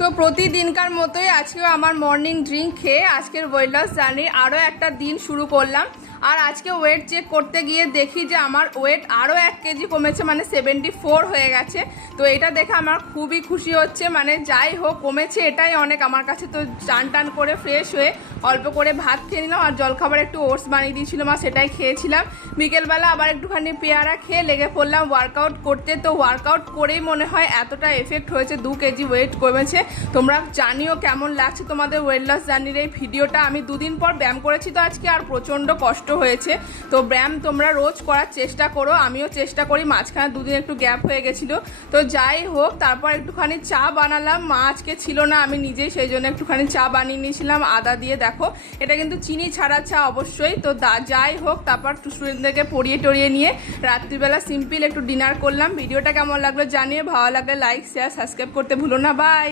তো প্রতিদিনকার মতোই আজকেও আমার মর্নিং ড্রিঙ্ক খেয়ে আজকের ওয়েট লস জার্নির আরও একটা দিন শুরু করলাম। আর আজকে ওয়েট চেক করতে গিয়ে দেখি যে আমার ওয়েট আরও 1 কেজি কমেছে, মানে 74 হয়ে গেছে। তো এটা দেখে আমার খুবই খুশি হচ্ছে, মানে যাই হোক কমেছে এটাই অনেক আমার কাছে। তো চান টান করে ফ্রেশ হয়ে অল্প করে ভাত খেয়ে নিলাম, আর জলখাবার একটু ওটস বানিয়ে দিয়েছিল মা, সেটাই খেয়েছিলাম। বিকেলবেলা আবার একটুখানি পেয়ারা খেয়ে লেগে পড়লাম ওয়ার্কআউট করতে। তো ওয়ার্কআউট করেই মনে হয় এতটা এফেক্ট হয়েছে, 2 কেজি ওয়েট কমেছে। তোমরা জানিও কেমন লাগছে তোমাদের ওয়েট লস জার্নির এই ভিডিওটা। আমি 2 দিন পর ব্যায়াম করেছি তো আজকে, আর প্রচণ্ড কষ্ট হয়েছে। তো ব্যায়াম তোমরা রোজ করার চেষ্টা করো, আমিও চেষ্টা করি। মাঝখানে 2 দিন একটু গ্যাপ হয়ে গেছিলো। তো যাই হোক, তারপর একটুখানি চা বানালাম, মা আজকে ছিল না, আমি নিজেই সেই জন্য একটুখানি চা বানিয়ে নিয়েছিলাম আদা দিয়ে। দেখো এটা কিন্তু চিনি ছাড়া চা অবশ্যই। তো যাই হোক, তারপর স্টুডেন্টদেরকে পড়িয়ে টড়িয়ে নিয়ে রাত্রিবেলা সিম্পল একটু ডিনার করলাম। ভিডিওটা কেমন লাগলো জানিয়ে, ভালো লাগলে লাইক শেয়ার সাবস্ক্রাইব করতে ভুলো না। বাই।